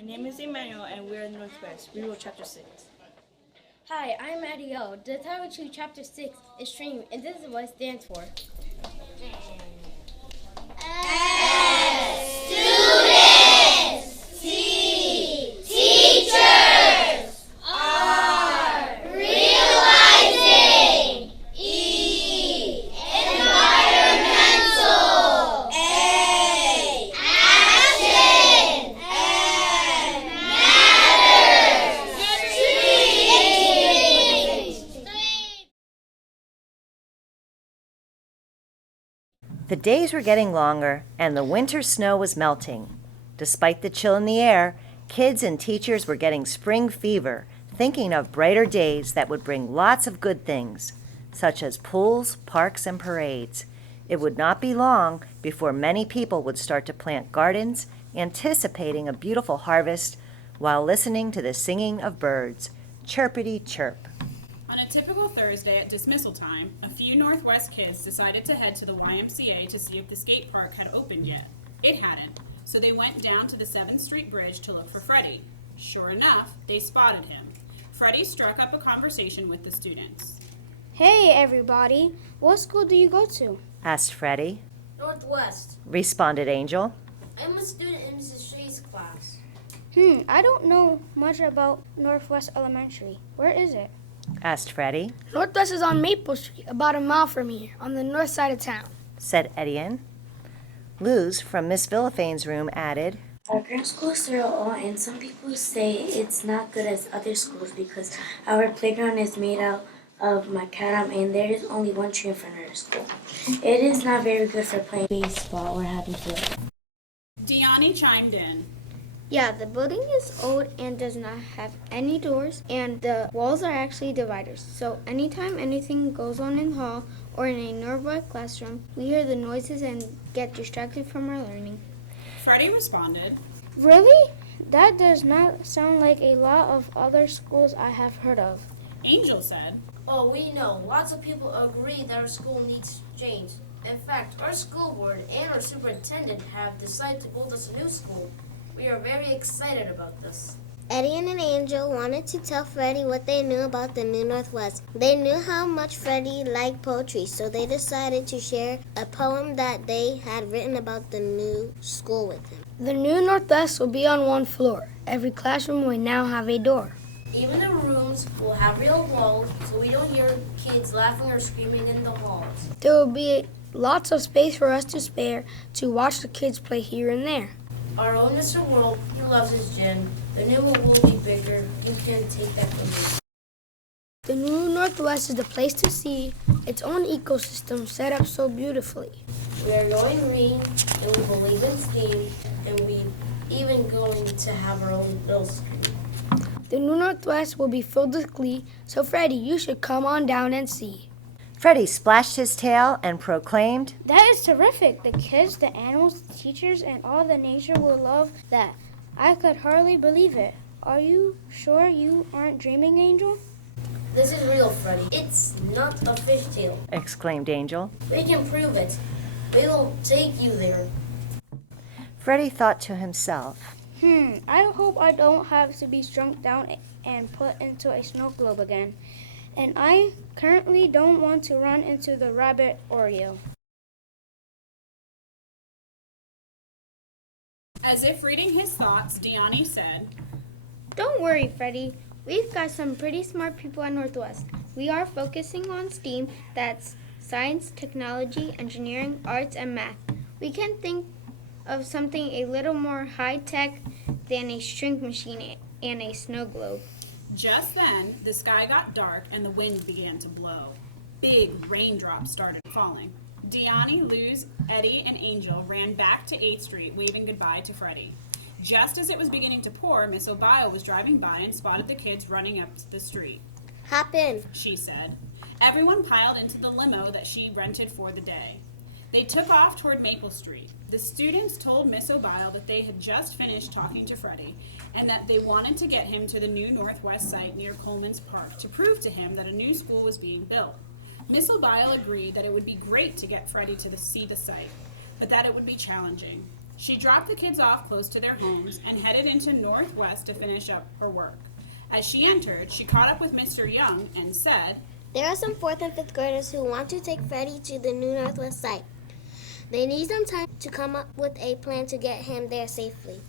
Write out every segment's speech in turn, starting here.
My name is Emmanuel, and we're in Northwest. We wrote chapter 6. Hi, I'm Maddie O. The title to chapter 6 is Stream, and this is what it stands for. Students, teachers, realizing, environmental, action, matters, The days were getting longer, and the winter snow was melting. Despite the chill in the air, kids and teachers were getting spring fever, thinking of brighter days that would bring lots of good things, such as pools, parks, and parades. It would not be long before many people would start to plant gardens, anticipating a beautiful harvest while listening to the singing of birds. Chirpity chirp. On a typical Thursday at dismissal time, a few Northwest kids decided to head to the YMCA to see if the skate park had opened yet. It hadn't, so they went down to the 7th Street Bridge to look for Freddy. Sure enough, they spotted him. Freddy struck up a conversation with the students. Hey everybody, what school do you go to? Asked Freddy. Northwest. Responded Angel. I'm a student in Mrs. Shay's class. I don't know much about Northwest Elementary. Where is it? Asked Freddy. Northwest is on Maple Street, about a mile from here, on the north side of town. Said Etienne. Luz from Miss Villafaine's room added. Our current school is thorough, and some people say it's not good as other schools because our playground is made out of macadam and there is only one tree in front of our school. It is not very good for playing baseball or having fun. Deani chimed in. Yeah, the building is old and does not have any doors, and the walls are actually dividers. So anytime anything goes on in the hall or in a Northwest classroom, we hear the noises and get distracted from our learning. Freddy responded. Really? That does not sound like a lot of other schools I have heard of. Angel said. Oh, we know. Lots of people agree that our school needs change. In fact, our school board and our superintendent have decided to build us a new school. We are very excited about this. Etienne and Angel wanted to tell Freddy what they knew about the New Northwest. They knew how much Freddy liked poetry, so they decided to share a poem that they had written about the new school with him. The new Northwest will be on one floor. Every classroom will now have a door. Even the rooms will have real walls so we don't hear kids laughing or screaming in the halls. There will be lots of space for us to spare to watch the kids play here and there. Our own Mr. World, he loves his gym. The new one will be bigger. You can't take that from me. The new Northwest is the place to see its own ecosystem set up so beautifully. We are going green, and we believe in STEAM, and we even going to have our own bill screen. The new Northwest will be filled with glee, so Freddy, you should come on down and see. Freddy splashed his tail and proclaimed, That is terrific. The kids, the animals, the teachers, and all the nature will love that. I could hardly believe it. Are you sure you aren't dreaming, Angel? This is real, Freddy. It's not a fish tale. exclaimed Angel. We can prove it. We will take you there. Freddy thought to himself, I hope I don't have to be shrunk down and put into a snow globe again. And I currently don't want to run into the rabbit Oreo. As if reading his thoughts, Deani said, Don't worry, Freddy. We've got some pretty smart people at Northwest. We are focusing on STEAM, that's science, technology, engineering, arts, and math. We can think of something a little more high-tech than a shrink machine and a snow globe. Just then, the sky got dark and the wind began to blow. Big raindrops started falling. Deani, Luz, Eddie, and Angel ran back to 8th Street, waving goodbye to Freddy. Just as it was beginning to pour, Miss Obile was driving by and spotted the kids running up the street. Hop in. She said. Everyone piled into the limo that she rented for the day. They took off toward Maple Street. The students told Miss Obile that they had just finished talking to Freddy and that they wanted to get him to the new Northwest site near Coleman's Park to prove to him that a new school was being built. Miss Obile agreed that it would be great to get Freddy to see the site, but that it would be challenging. She dropped the kids off close to their homes and headed into Northwest to finish up her work. As she entered, she caught up with Mr. Young and said, There are some 4th and 5th graders who want to take Freddy to the new Northwest site. They need some time to come up with a plan to get him there safely.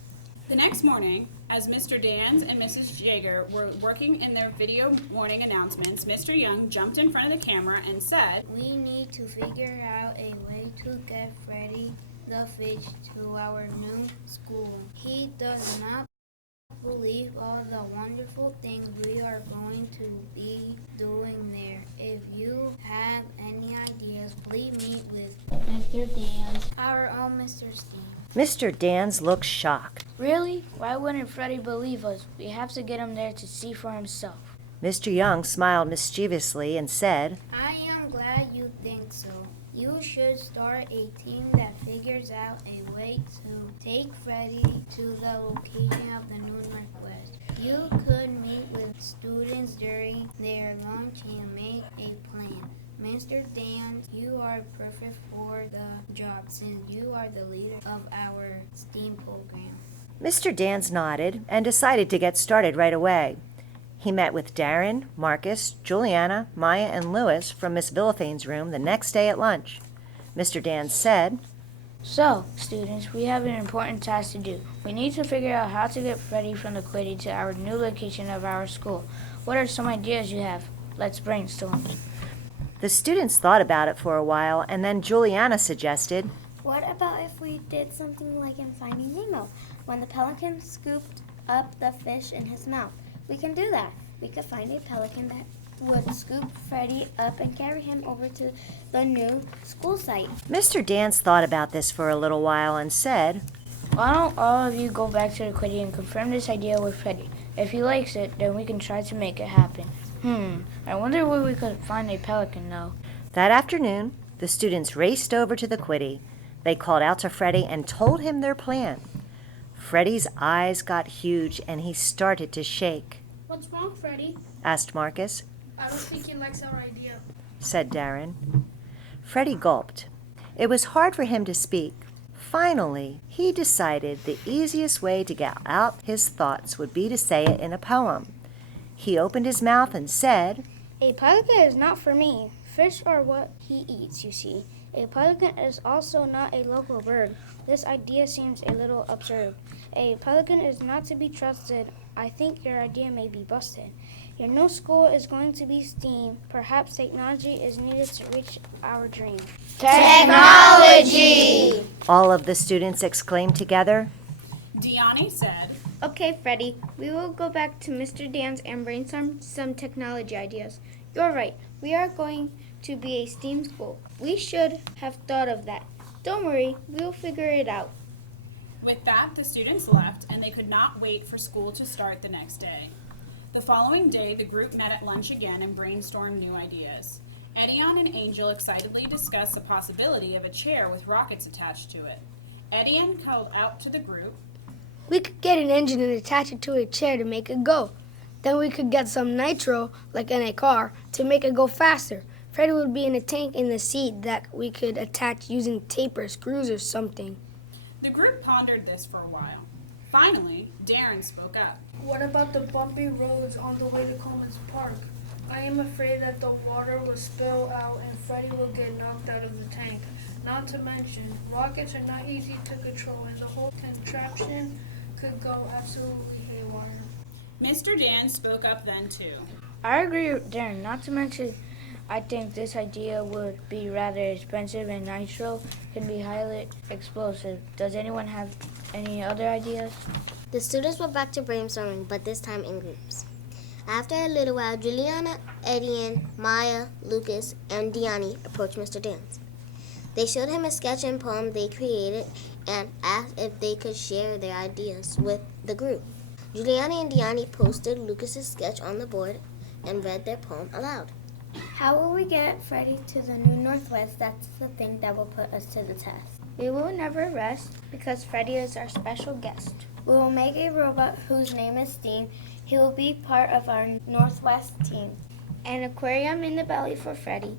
The next morning, as Mr. Dans and Mrs. Jaeger were working in their video morning announcements, Mr. Young jumped in front of the camera and said, We need to figure out a way to get Freddy the fish to our new school. He does not believe all the wonderful things we are going to be doing there. If you have any ideas, please meet with Mr. Dans, our own Mr. Steen. Mr. Dans looked shocked. Really? Why wouldn't Freddy believe us? We have to get him there to see for himself. Mr. Young smiled mischievously and said, I am glad you think so. You should start a team that figures out a way to take Freddy to the location of the new Northwest. You could meet with students during their lunch and make a plan. Mr. Dan, you are perfect for the job since you are the leader of our STEAM program. Mr. Dans nodded and decided to get started right away. He met with Darren, Marcus, Juliana, Maya, and Louis from Miss Villafaine's room the next day at lunch. Mr. Dans said, So, students, we have an important task to do. We need to figure out how to get Freddy from the Quiddy to our new location of our school. What are some ideas you have? Let's brainstorm. The students thought about it for a while, and then Juliana suggested, What about if we did something like in Finding Nemo, when the pelican scooped up the fish in his mouth? We can do that. We could find a pelican that would scoop Freddy up and carry him over to the new school site. Mr. Dans thought about this for a little while and said, Why don't all of you go back to the Quiddy and confirm this idea with Freddy? If he likes it, then we can try to make it happen. I wonder where we could find a pelican, though. That afternoon, the students raced over to the Quiddy. They called out to Freddy and told him their plan. Freddy's eyes got huge and he started to shake. What's wrong, Freddy? Asked Marcus. I don't think he likes our idea, said Darren. Freddy gulped. It was hard for him to speak. Finally, he decided the easiest way to get out his thoughts would be to say it in a poem. He opened his mouth and said, A pelican is not for me. Fish are what he eats, you see. A pelican is also not a local bird. This idea seems a little absurd. A pelican is not to be trusted. I think your idea may be busted. Your new school is going to be STEAM. Perhaps technology is needed to reach our dream. Technology! All of the students exclaimed together. Deani said, Okay, Freddy, we will go back to Mr. Dan's and brainstorm some technology ideas. You're right. We are going to be a STEAM school. We should have thought of that. Don't worry, we'll figure it out. With that, the students left, and they could not wait for school to start the next day. The following day, the group met at lunch again and brainstormed new ideas. Edion and Angel excitedly discussed the possibility of a chair with rockets attached to it. Edion called out to the group, We could get an engine and attach it to a chair to make it go. Then we could get some nitro, like in a car, to make it go faster. Freddy would be in a tank in the seat that we could attach using tape or screws or something. The group pondered this for a while. Finally, Darren spoke up. What about the bumpy roads on the way to Coleman's Park? I am afraid that the water will spill out and Freddy will get knocked out of the tank. Not to mention, rockets are not easy to control and the whole contraption could go absolutely haywire. Mr. Dan spoke up then too. I agree with Darren. Not to mention, I think this idea would be rather expensive and nitro can be highly explosive. Does anyone have any other ideas? The students went back to brainstorming, but this time in groups. After a little while, Juliana, Edian, Maya, Lucas, and Deani approached Mr. Dance. They showed him a sketch and poem they created and asked if they could share their ideas with the group. Juliana and Deani posted Lucas's sketch on the board and read their poem aloud. How will we get Freddy to the new Northwest? That's the thing that will put us to the test. We will never rest because Freddy is our special guest. We will make a robot whose name is Steam. He will be part of our Northwest team. An aquarium in the belly for Freddy.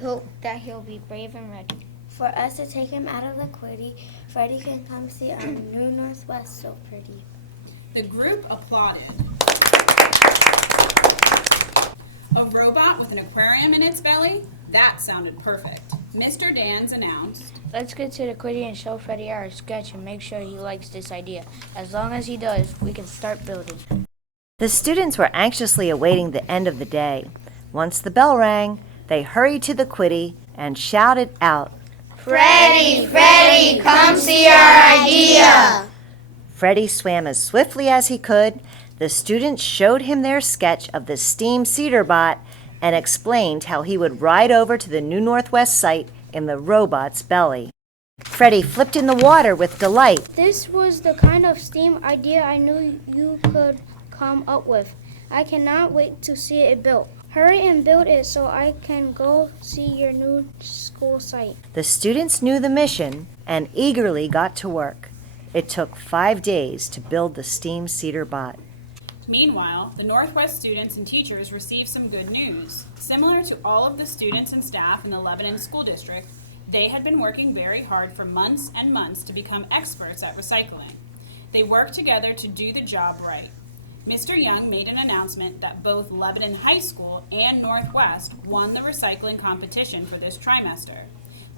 Hope that he'll be brave and ready. for us to take him out of the quitty. Freddy can come see our new Northwest so pretty. The group applauded. A robot with an aquarium in its belly? That sounded perfect. Mr. Dans announced, Let's get to the quitty and show Freddy our sketch and make sure he likes this idea. As long as he does, we can start building. The students were anxiously awaiting the end of the day. Once the bell rang, they hurried to the quitty and shouted out, Freddy, Freddy, come see our idea! Freddy swam as swiftly as he could. The students showed him their sketch of the steam cedar bot and explained how he would ride over to the New Northwest site in the robot's belly. Freddy flipped in the water with delight. This was the kind of STEAM idea I knew you could come up with. I cannot wait to see it built. Hurry and build it so I can go see your new school site. The students knew the mission and eagerly got to work. It took 5 days to build the steam cedar bot. Meanwhile, the Northwest students and teachers received some good news. Similar to all of the students and staff in the Lebanon School District, they had been working very hard for months and months to become experts at recycling. They worked together to do the job right. Mr. Young made an announcement that both Lebanon High School and Northwest won the recycling competition for this trimester.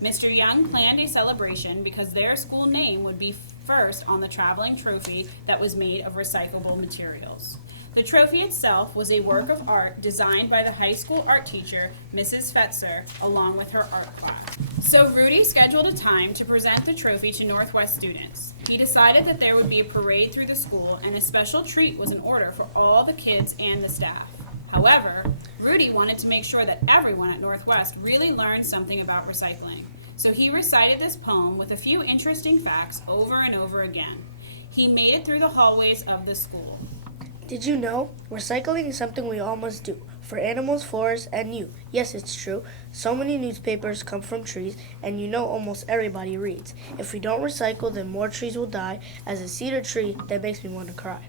Mr. Young planned a celebration because their school name would be first on the traveling trophy that was made of recyclable materials. The trophy itself was a work of art designed by the high school art teacher, Mrs. Fetzer, along with her art class. So Rudy scheduled a time to present the trophy to Northwest students. He decided that there would be a parade through the school and a special treat was in order for all the kids and the staff. However, Rudy wanted to make sure that everyone at Northwest really learned something about recycling. So he recited this poem with a few interesting facts over and over again. He made it through the hallways of the school. Did you know? Recycling is something we all must do. For animals, forests, and you. Yes, it's true. So many newspapers come from trees, and you know almost everybody reads. If we don't recycle, then more trees will die. As a cedar tree, that makes me want to cry.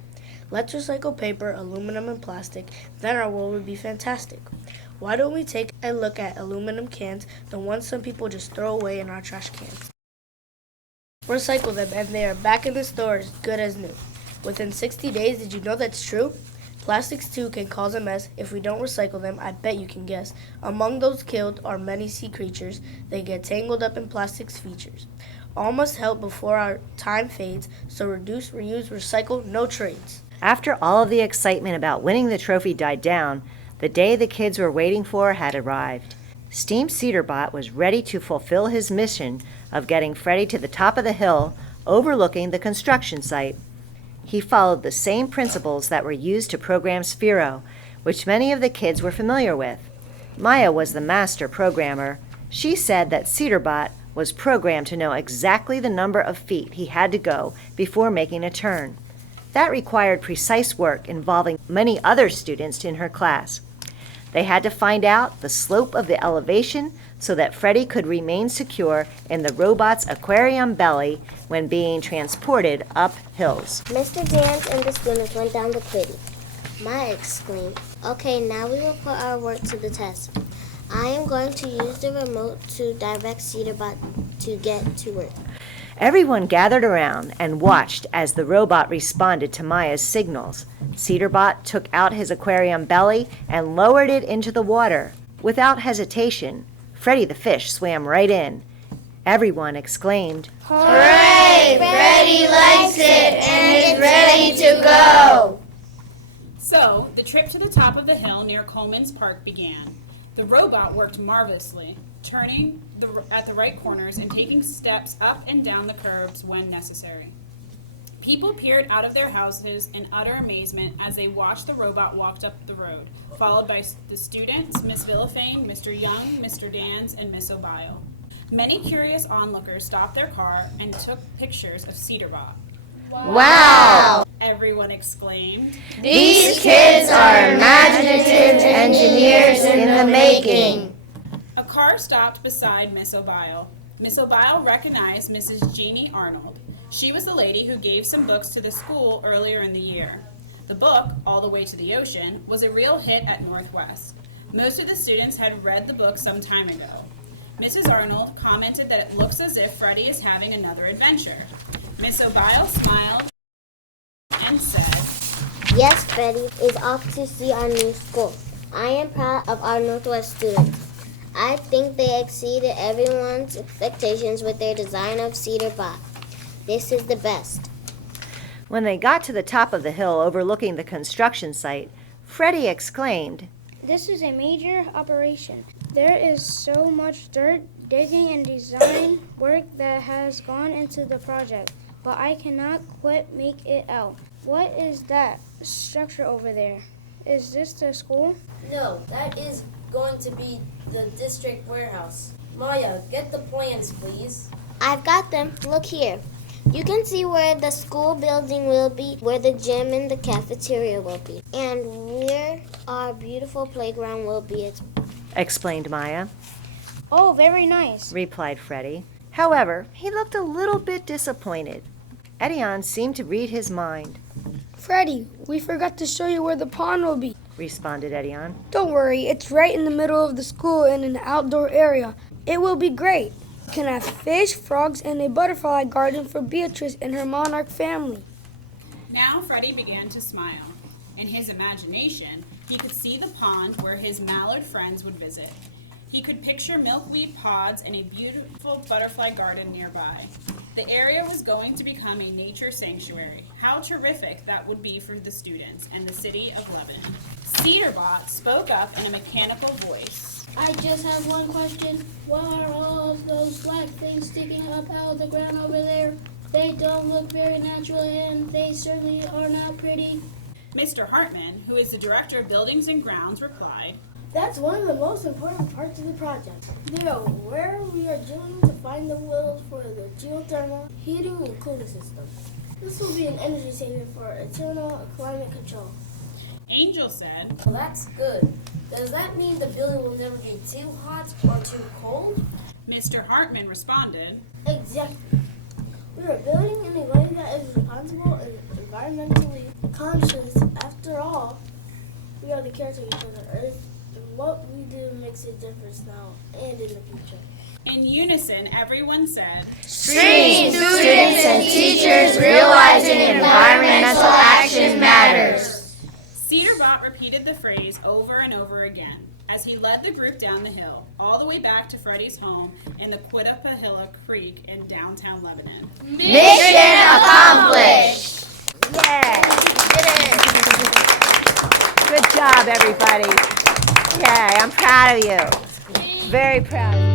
Let's recycle paper, aluminum, and plastic. Then our world would be fantastic. Why don't we take a look at aluminum cans, the ones some people just throw away in our trash cans? Recycle them, and they are back in the stores, good as new. Within 60 days, did you know that's true? Plastics, too, can cause a mess. If we don't recycle them, I bet you can guess. Among those killed are many sea creatures. They get tangled up in plastic's features. All must help before our time fades, so reduce, reuse, recycle, no trades. After all of the excitement about winning the trophy died down, the day the kids were waiting for had arrived. Steam Cedar Bot was ready to fulfill his mission of getting Freddy to the top of the hill overlooking the construction site. He followed the same principles that were used to program Sphero, which many of the kids were familiar with. Maya was the master programmer. She said that Cedarbot was programmed to know exactly the number of feet he had to go before making a turn. That required precise work involving many other students in her class. They had to find out the slope of the elevation so that Freddy could remain secure in the robot's aquarium belly when being transported up hills. Mr. Dans and the students went down the quitty. Maya exclaimed, "Okay, now we will put our work to the test. I am going to use the remote to direct Cedarbot to get to work." Everyone gathered around and watched as the robot responded to Maya's signals. Cedarbot took out his aquarium belly and lowered it into the water. Without hesitation, Freddy the fish swam right in. Everyone exclaimed, "Hooray! Freddy likes it and is ready to go!" So, the trip to the top of the hill near Coleman's Park began. The robot worked marvelously, turning at the right corners and taking steps up and down the curbs when necessary. People peered out of their houses in utter amazement as they watched the robot walk up the road, followed by the students, Miss Villafane, Mr. Young, Mr. Dans, and Miss O'Bile. Many curious onlookers stopped their car and took pictures of Cedarbot. Wow! Everyone exclaimed, "These kids are imaginative engineers in the making." A car stopped beside Miss O'Bile. Miss O'Bile recognized Mrs. Jeannie Arnold. She was the lady who gave some books to the school earlier in the year. The book, All the Way to the Ocean, was a real hit at Northwest. Most of the students had read the book some time ago. Mrs. Arnold commented that it looks as if Freddy is having another adventure. Miss O'Bile smiled and said, Yes, Freddy is off to see our new school. I am proud of our Northwest students. I think they exceeded everyone's expectations with their design of Cedar Bot. This is the best. When they got to the top of the hill overlooking the construction site, Freddy exclaimed, This is a major operation. There is so much dirt, digging, and design work that has gone into the project, but I cannot quite make it out. What is that structure over there? Is this the school? No, that is going to be the district warehouse. Maya, get the plans, please. I've got them. Look here. You can see where the school building will be, where the gym and the cafeteria will be, and where our beautiful playground will be. explained Maya. Oh, very nice, replied Freddy. However, he looked a little bit disappointed. Edion seemed to read his mind. Freddy, we forgot to show you where the pond will be, responded Edion. Don't worry, it's right in the middle of the school in an outdoor area. It will be great. We can have fish, frogs, and a butterfly garden for Beatrice and her monarch family. Now Freddy began to smile. In his imagination, he could see the pond where his mallard friends would visit. He could picture milkweed pods and a beautiful butterfly garden nearby. The area was going to become a nature sanctuary. How terrific that would be for the students and the city of Lebanon. Cedarbot spoke up in a mechanical voice. I just have one question. Why are all of those black things sticking up out of the ground over there? They don't look very natural and they certainly are not pretty. Mr. Hartman, who is the director of buildings and grounds, replied, That's one of the most important parts of the project. There, where we are drilling to find the wells for the geothermal heating and cooling system. This will be an energy saver for eternal climate control. Angel said, Well, that's good. Does that mean the building will never get too hot or too cold? Mr. Hartman responded, Exactly. We are building in a way that is responsible and environmentally conscious. After all, we are the caretakers of the earth, and what we do makes a difference now and in the future. In unison, everyone said, Stream students and teachers realizing environmental action matters. Cedarbot repeated the phrase over and over again as he led the group down the hill, all the way back to Freddy's home in the Quittapahilla Creek in downtown Lebanon. Mission accomplished! Yay! Good job, everybody. Yay, I'm proud of you. Very proud of you.